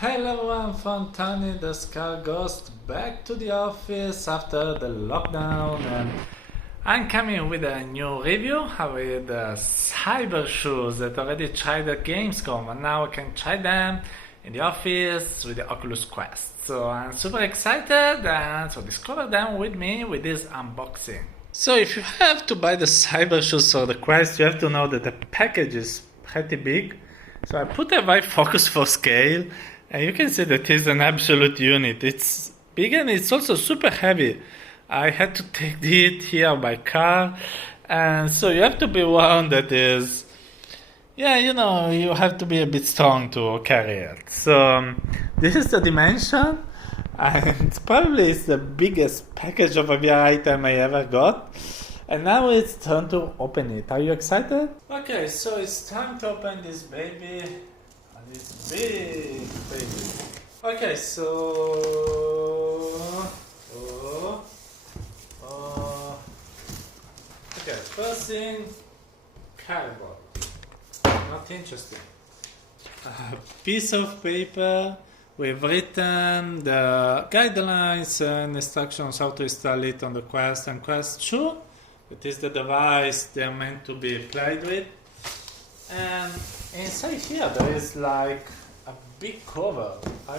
Hello, I'm Fontani, the Scar Ghost, back to the office after the lockdown, and I'm coming with a new review with Cybershoes that already tried at Gamescom, and now I can try them in the office with the Oculus Quest. So I'm super excited, and so discover them with me with this unboxing. So if you have to buy the Cybershoes or the Quest, you have to know that the package is pretty big. So I put a wide focus for scale, and you can see that it's an absolute unit. It's big and it's also super heavy. I had to take it here by car, and so you have to be one that is, yeah, you have to be a bit strong to carry it. So this is the dimension, and probably it's the biggest package of a VR item I ever got. And now it's time to open it. Are you excited? Okay, so it's time to open this baby. This big baby. Okay, so okay, first thing, cardboard. Not interesting. A piece of paper. We've written the guidelines and instructions how to install it on the Quest and Quest 2. It is the device they're meant to be played with. And inside here there is like a big cover. I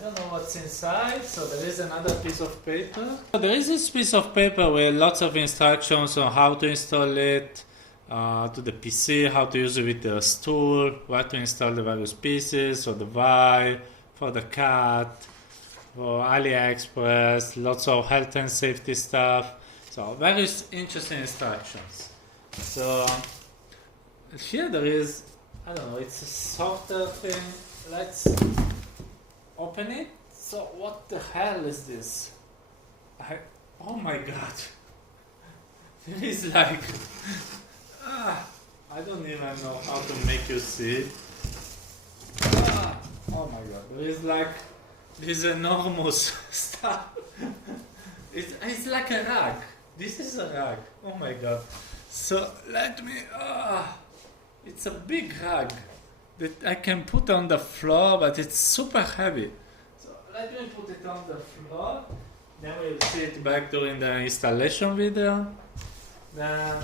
don't know what's inside, so there is another piece of paper. There is this piece of paper with lots of instructions on how to install it to the PC, how to use it with the stool, where to install the various pieces, or the Vive, for the cat, for AliExpress, lots of health and safety stuff. So very interesting instructions. So here there is, I don't know, it's a softer thing. Let's open it. So what the hell is this? Oh my god. There is like, I don't even know how to make you see. Oh my god, there is like this enormous stuff. It's like a rug. This is a rug. Oh my god. So let me. It's a big rug that I can put on the floor, but it's super heavy. So let me put it on the floor. Then we'll see it back during the installation video. Then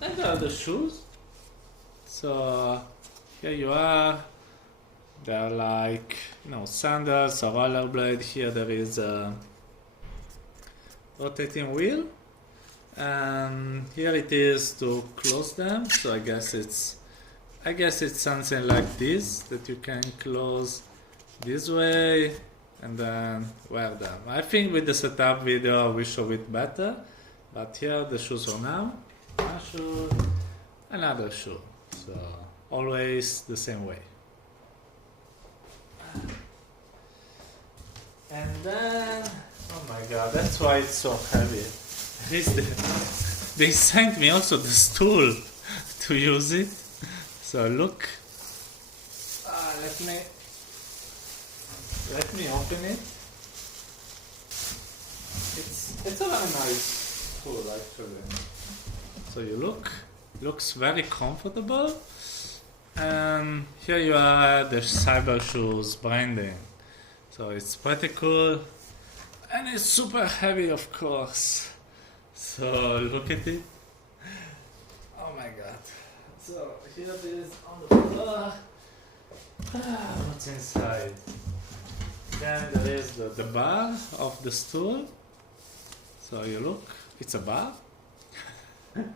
there are the shoes. So here you are. They're like, sandals or rollerblade. Here there is a rotating wheel. And here it is to close them. So I guess it's something like this that you can close this way and then wear them. I think with the setup video we show it better. But here the shoes are now. One shoe, another shoe. So always the same way. And then, oh my god, that's why it's so heavy. They sent me also the stool to use it. So look. Let me open it. It's a very nice stool actually. So you looks very comfortable. And here you are, the Cybershoes branding. So it's pretty cool. And it's super heavy, of course. So look at it. Oh my god. So here it is on the floor. What's inside? Then there is the bar of the stool. So you look, it's a bar. And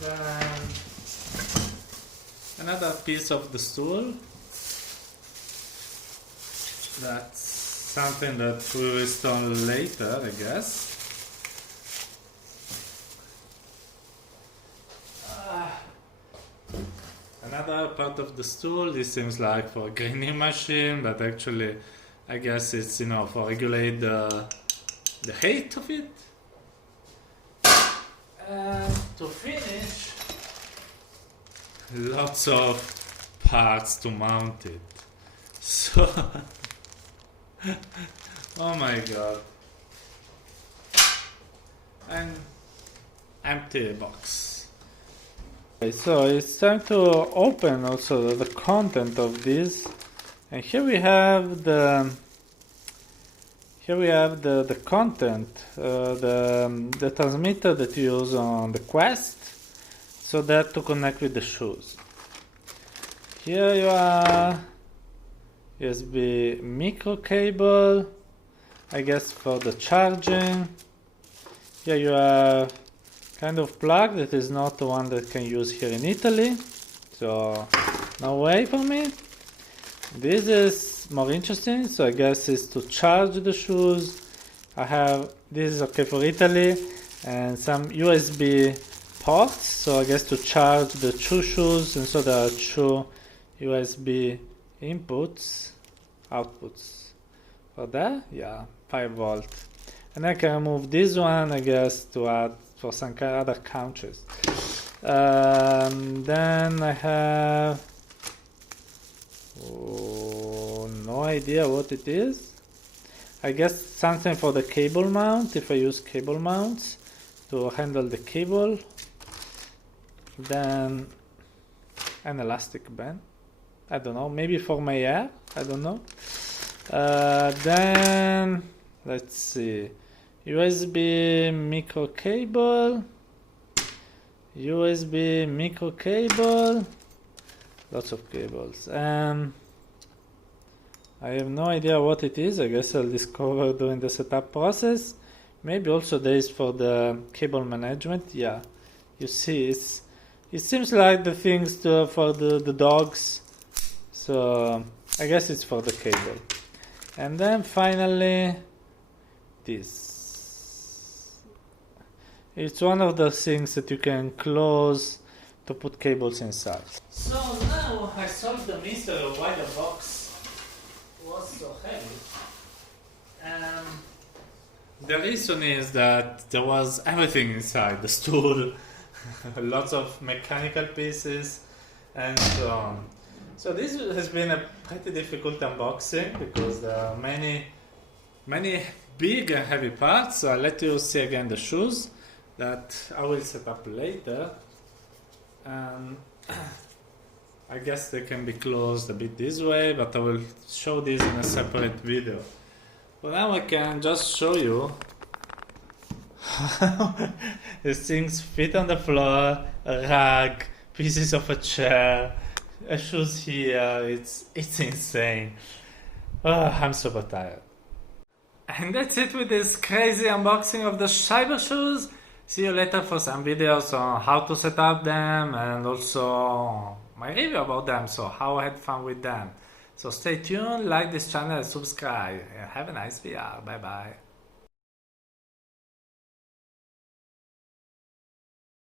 then another piece of the stool. That's something that we will install later, I guess. Another part of the stool, this seems like for a grinding machine, but actually I guess it's for regulate the height of it. And to finish, lots of parts to mount it. So oh my god. And empty box. Okay, so it's time to open also the content of this, and here we have the content, the transmitter that you use on the Quest, so that to connect with the shoes. Here you are, USB micro cable, I guess for the charging. Here you have kind of plug that is not the one that can use here in Italy, so no way for me. This is more interesting, so I guess it's to charge the shoes. I have, this is okay for Italy, and some USB ports, so I guess to charge the two shoes, and so there are two USB outputs for that, yeah, 5 volt. And I can remove this one, I guess, to add for some other countries. Then I have no idea what it is. I guess something for the cable mount, if I use cable mounts to handle the cable. Then an elastic band, I don't know, maybe for my hair, I don't know. Then let's see, USB micro cable, lots of cables. I have no idea what it is. I guess I'll discover during the setup process. Maybe also there is for the cable management. Yeah, you see, it seems like the things for the dogs. So I guess it's for the cable. And then finally, this. It's one of the things that you can close to put cables inside. So now I solved the mystery of why the box was so heavy. The reason is that there was everything inside, the stool, lots of mechanical pieces, and so on. So this has been a pretty difficult unboxing because there are many big and heavy parts. So I'll let you see again the shoes that I will set up later. I guess they can be closed a bit this way, but I will show this in a separate video. For now I can just show you how these things fit on the floor, a rug, pieces of a chair, shoes here. It's insane. Oh, I'm super tired. And that's it with this crazy unboxing of the Cybershoes. See you later for some videos on how to set up them and also my review about them, so how I had fun with them. So stay tuned, like this channel, subscribe, and have a nice VR. Bye bye.